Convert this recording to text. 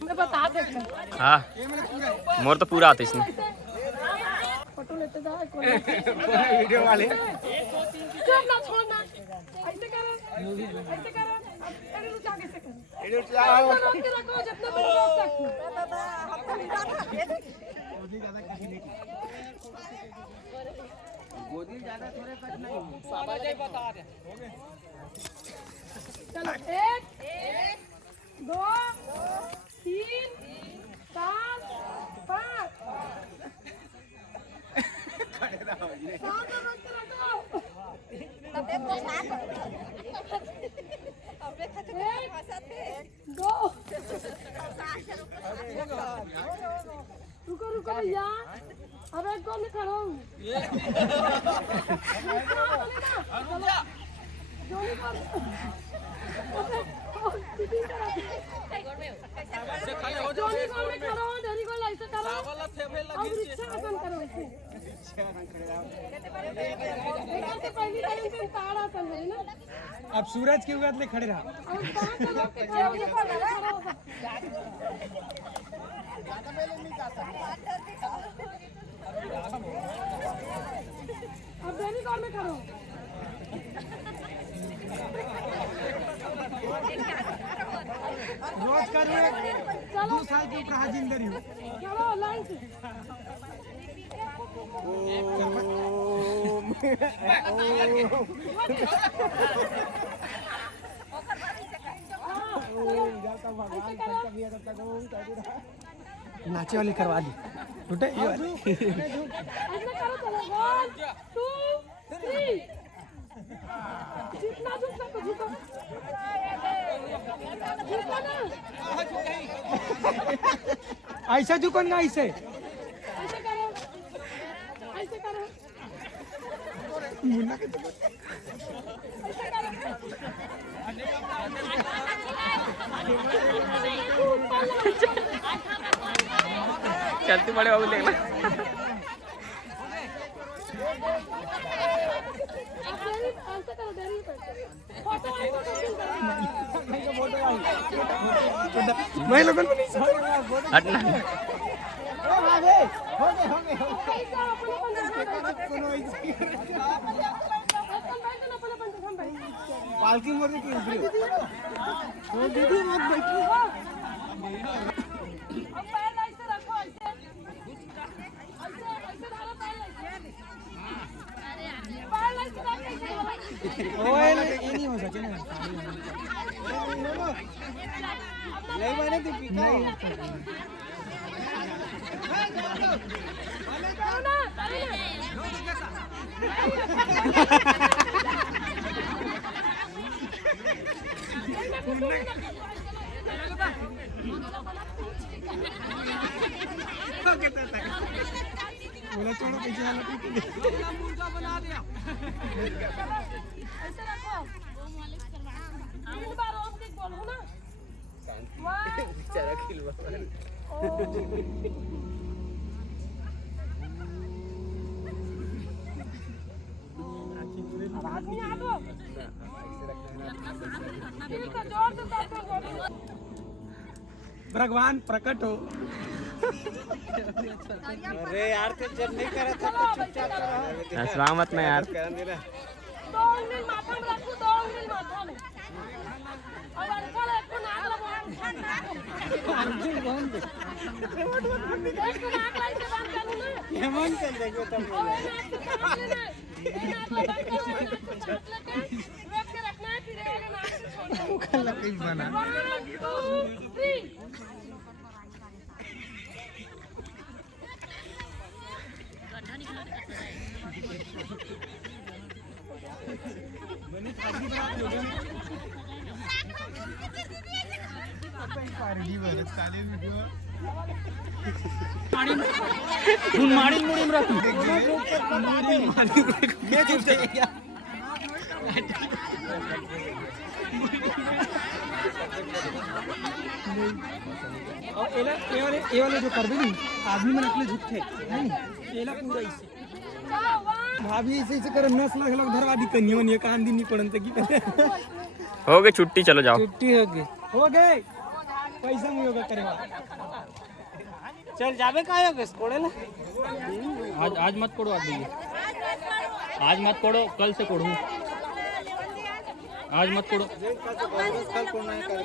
मैं बता दे। हाँ मोर तो पूरा आता इसमें। फोटो लेते जा वीडियो वाले छोड़ना छोड़ना ऐसे करो ऐसे करो अरे रुक जा कैसे करो रोक के रखो जितना तुम रोक सकते गोदी ज्यादा थोड़े कट नहीं साबाजे बता दे। चलो 1 2 3 4 5 खड़े रहो ये रोक के रखो तबे को साथ अबे खचे भाषा थे 2 रुको रुको भैया अब एक गोल में खड़ा हूँ जोनी कर जोनी गोल में खड़ा हूँ जोनी गोल ऐसे करो अब रिक्शा आसन करो ऐसे ऐसे पहली टाइम से ताड़ आसन है ना अब सूरज के उगत ले खड़े रहा। अब कहाँ चलो के खड़े हो अब जोनी गोल में खड़ा हूँ रोज का 2 साल के ऊपर हाजिंदर हूँ। चलो लाइन से नाचे वाली करवा दी टूटे ये वाली। ऐसा करो चलो 1 2 3 जितना झुक सको झुको झुको ना ऐसा झुको ना ऐसे ऐसे करो मुन्ना के चलती बड़े बाबू देखना। ऐसा करो देरी फोटो मैं लोगों को नहीं हटना पालकी मोड़ की दीदी मत बैठी। ओए ये नहीं हो सके ना नहीं मैंने तो पीका बोला छोड़ो पीछे वाला मुर्गा बना दिया। ऐसे रखो 3 बार ऑफ के बोलो ना बेचारा खिलवा आवाज नहीं आ दो ठीक है जोर से भगवान प्रकट हो। अरे यार तो जब नहीं करा था तो चुपचाप करो। सलामत में यार 2 उंगली माथा में रखो 2 उंगली माथा में और अंकल एक को नाक लगाओ एक को नाक लाई से बंद करो ना ये मन चल देखो तब और नाक से काट लेना नाक बंद करो नाक को छाप लेके रख के रखना है फिर ये वाला नाक से छोड़ना कल कहीं बना 1 2 3 माड़ी मुड़ी में रखी ये चुप जाएगा और ये वाले जो कर भी नहीं आदमी में अपने झूठे नहीं ये पूरा इसे चलो 1 भाभी ऐसे ऐसे कर नस लग धरवा दी कन्या मन ये कान दिन नहीं पड़न की हो गई छुट्टी, चलो जाओ। छुट्टी होगी। हो गए पैसा मुझे होगा करेगा चल जावे का होगा कोड़े ना। आज मत कोड़ो, आज मत कोड़ो, कल से कोड़ू। आज मत कोड़ो। कल कोड़ना है, कल